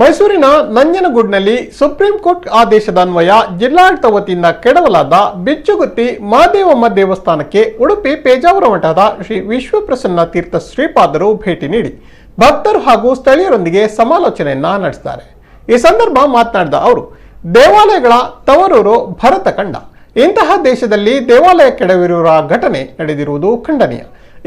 ಮೈಸೂರಿನ ನಂಜನಗೂಡಿನಲ್ಲಿ supreme court ಆದೇಶದ ಅನ್ವಯ ಜಿಲ್ಲಾಡಳಿತ ವತಿಯಿಂದ ಕೆಡವಲಾದ ಬಿಚ್ಚುಗುತ್ತಿ ಮಹಾದೇವಮ್ಮ ದೇವಸ್ಥಾನಕ್ಕೆ ಉಡುಪಿ ಪೇಜಾವರ ಮಠದ ಶ್ರೀ ವಿಶ್ವಪ್ರಸನ್ನ ತೀರ್ಥ ಶ್ರೀಪಾದರು ಭೇಟಿ ನೀಡಿ ಭಕ್ತರು ಹಾಗೂ ಸ್ಥಳೀಯರೊಂದಿಗೆ ಸಮಾಲೋಚನೆಯನ್ನ ನಡೆಸಿದ್ದಾರೆ. ಈ ಸಂದರ್ಭ ಮಾತನಾಡಿದ ಅವರು, ದೇವಾಲಯಗಳ ತವರೂರು ಭರತ ಕಂಡ. ಇಂತಹ ದೇಶದಲ್ಲಿ ದೇವಾಲಯ ಕೆಡವಿರುವ ಘಟನೆ ನಡೆದಿರುವುದು ಖಂಡನೀಯ.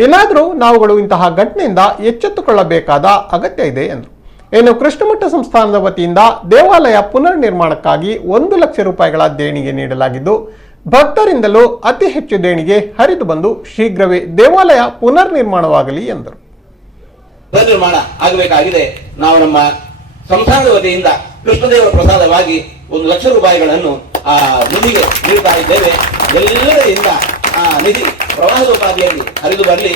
ಏನಾದರೂ ನಾವುಗಳು ಇಂತಹ ಘಟನೆಯಿಂದ ಎಚ್ಚೆತ್ತುಕೊಳ್ಳಬೇಕಾದ ಅಗತ್ಯ ಇದೆ ಎಂದರು. ಇನ್ನು ಕೃಷ್ಣಮಠ ಸಂಸ್ಥಾನದ ವತಿಯಿಂದ ದೇವಾಲಯ ಪುನರ್ ನಿರ್ಮಾಣಕ್ಕಾಗಿ 1 ಲಕ್ಷ ರೂಪಾಯಿಗಳ ದೇಣಿಗೆ ನೀಡಲಾಗಿದ್ದು, ಭಕ್ತರಿಂದಲೂ ಅತಿ ಹೆಚ್ಚು ದೇಣಿಗೆ ಹರಿದು ಬಂದು ಶೀಘ್ರವೇ ದೇವಾಲಯ ಪುನರ್ ನಿರ್ಮಾಣವಾಗಲಿ ಎಂದರು. ನಿರ್ಮಾಣ ಆಗಬೇಕಾಗಿದೆ. ನಾವು ನಮ್ಮ ಸಂಸ್ಥಾನದ ವತಿಯಿಂದ ಕೃಷ್ಣದೇವರ ಪ್ರಸಾದವಾಗಿ 1 ಲಕ್ಷ ರೂಪಾಯಿಗಳನ್ನು ನಿಧಿಗೆ ನೀಡುತ್ತಾ ಇದ್ದೇವೆ. ಎಲ್ಲರಿಂದ ನಿಧಿ ಪ್ರವಾಹೋಪಾದಿಯಲ್ಲಿ ಹರಿದು ಬರಲಿ,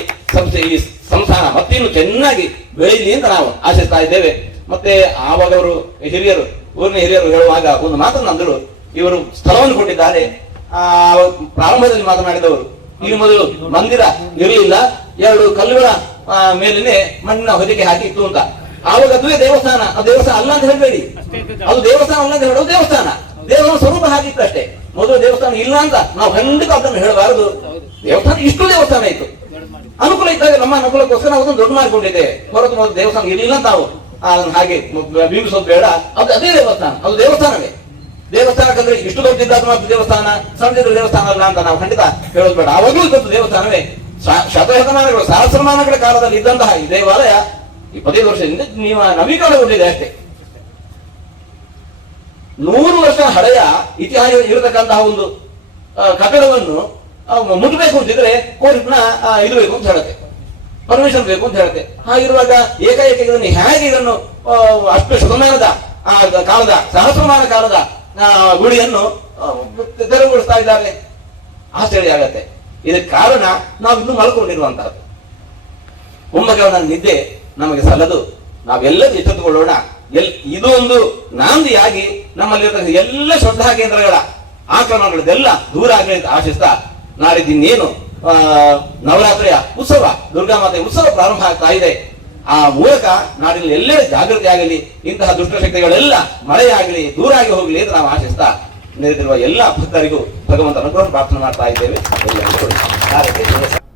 ಈ ಸಂಸ್ಥಾನ ಮತ್ತಿನ್ನು ಚೆನ್ನಾಗಿ ಬೆಳೀಲಿ ಅಂತ ನಾವು ಆಶಿಸ್ತಾ ಇದ್ದೇವೆ. ಮತ್ತೆ ಆವಾಗ ಅವರು ಹಿರಿಯರು, ಊರಿನ ಹಿರಿಯರು ಹೇಳುವಾಗ ಒಂದು ಮಾತನ್ನು ಅಂದರು. ಇವರು ಸ್ಥಳವನ್ನು ಕೊಟ್ಟಿದ್ದಾರೆ. ಪ್ರಾರಂಭದಲ್ಲಿ ಮಾತನಾಡಿದವರು, ಇಲ್ಲಿ ಮೊದಲು ಮಂದಿರ ಇರಲಿಲ್ಲ, 2 ಕಲ್ಲುಗಳ ಮೇಲಿನ ಮಣ್ಣಿನ ಹೊದಿಕೆ ಹಾಕಿತ್ತು ಅಂತ. ಆವಾಗ ಅದುವೇ ದೇವಸ್ಥಾನ. ಅದು ದೇವಸ್ಥಾನ ಅಲ್ಲ ಅಂತ ಹೇಳಬೇಡಿ, ಅದು ದೇವಸ್ಥಾನ ಅಲ್ಲ ಅಂತ ಹೇಳೋದು ದೇವಸ್ಥಾನ. ದೇವರ ಸ್ವರೂಪ ಹಾಕಿತ್ತು ಅಷ್ಟೇ. ಮೊದಲು ದೇವಸ್ಥಾನ ಇಲ್ಲ ಅಂತ ನಾವು ಖಂಡಿತ ಅದನ್ನು ಹೇಳಬಾರದು. ದೇವಸ್ಥಾನ ಇಷ್ಟು ದೇವಸ್ಥಾನ ಇತ್ತು, ಅನುಕೂಲ ಇದ್ದಾಗ ನಮ್ಮ ಅನುಕೂಲಕ್ಕೋಸ್ಕರ ನಾವು ದೊಡ್ಡ ಮಾಡಿಕೊಂಡಿದ್ದೇವೆ. ಹೊರತು ಮೊದಲು ದೇವಸ್ಥಾನ ಇರಲಿಲ್ಲ ಅಂತ ನಾವು ಹಾಗೆ ಬಿಂಬಿಸೋದು ಬೇಡ. ಅದು ಅದೇ ದೇವಸ್ಥಾನ, ಅದು ದೇವಸ್ಥಾನವೇ. ದೇವಸ್ಥಾನಕ್ಕಂದ್ರೆ ಇಷ್ಟು ದೊಡ್ಡದಿದ್ದಾಗ ಮಾತ್ರ ದೇವಸ್ಥಾನ, ಸಣ್ಣದಿದ್ರೆ ದೇವಸ್ಥಾನ ಅಲ್ಲ ಅಂತ ನಾವು ಖಂಡಿತ ಹೇಳೋದು ಬೇಡ. ಅವಾಗಲೂ ಇದ್ದದ್ದು ದೇವಸ್ಥಾನವೇ. ಶತಶತಮಾನಗಳು, ಸಹಸ್ರಮಾನಗಳ ಕಾಲದಲ್ಲಿ ಇದ್ದಂತಹ ಈ ದೇವಾಲಯ 25 ವರ್ಷದಿಂದ ನೀವು ನವೀಕರಣಗೊಂಡಿದೆ ಅಷ್ಟೇ. 100 ವರ್ಷ ಹಳೆಯ ಇತಿಹಾಸ ಇರತಕ್ಕಂತಹ ಒಂದು ಕಟ್ಟಡವನ್ನು ಮುಟ್ಟಬೇಕು ಅಂತಿದ್ರೆ ಕೋರ್ಟ್ನ ಇದು ಬೇಕು ಅಂತ ಹೇಳುತ್ತೆ, ಪರ್ಮಿಷನ್ ಬೇಕು ಅಂತ ಹೇಳುತ್ತೆ. ಹಾಗಿರುವಾಗ ಏಕಾಏಕಿ ಇದನ್ನು ಹೇಗೆ ಇದನ್ನು ಅಷ್ಟು ಶತಮಾನದ ಕಾಲದ, ಸಹಸ್ರಮಾನ ಕಾಲದ ಗುಡಿಯನ್ನು ತೆರವುಗೊಳಿಸ್ತಾ ಇದ್ದಾರೆ? ಆಶ್ಚರ್ಯ ಆಗತ್ತೆ. ಇದಕ್ಕೆ ಕಾರಣ ನಾವು ಇನ್ನೂ ಮಲ್ಕೊಂಡಿರುವಂತಹದ್ದು. ಕುಂಭಕರ್ಣನ ನಿದ್ದೆ ನಮಗೆ ಸಲ್ಲದು. ನಾವೆಲ್ಲರೂ ಎಚ್ಚೆತ್ತುಕೊಳ್ಳೋಣ. ಇದು ಒಂದು ನಾಂದಿಯಾಗಿ ನಮ್ಮಲ್ಲಿರತಕ್ಕ ಎಲ್ಲ ಶ್ರದ್ಧಾ ಕೇಂದ್ರಗಳ ಆಕ್ರಮಣಗಳದೆಲ್ಲ ದೂರ ಆಗಲಿ ಅಂತ ಆಶಿಸ್ತಾ, ನಾಡಿದ್ದು ಇನ್ನೇನು ನವರಾತ್ರಿಯ ಉತ್ಸವ, ದುರ್ಗಾಮಾತೆ ಉತ್ಸವ ಪ್ರಾರಂಭ ಆಗ್ತಾ ಇದೆ. ಆ ಮೂಲಕ ನಾಡಿನಲ್ಲಿ ಎಲ್ಲೆಡೆ ಜಾಗೃತಿ ಆಗಲಿ, ಇಂತಹ ದುಷ್ಟಶಕ್ತಿಗಳೆಲ್ಲ ಮಳೆಯಾಗಲಿ, ದೂರ ಆಗಿ ಹೋಗಲಿ ಅಂತ ನಾವು ಆಶಿಸ್ತಾ, ನೆರೆದಿರುವ ಎಲ್ಲ ಭಕ್ತರಿಗೂ ಭಗವಂತನ ಅನುಗ್ರಹ ಪ್ರಾರ್ಥನೆ ಮಾಡ್ತಾ ಇದ್ದೇವೆ.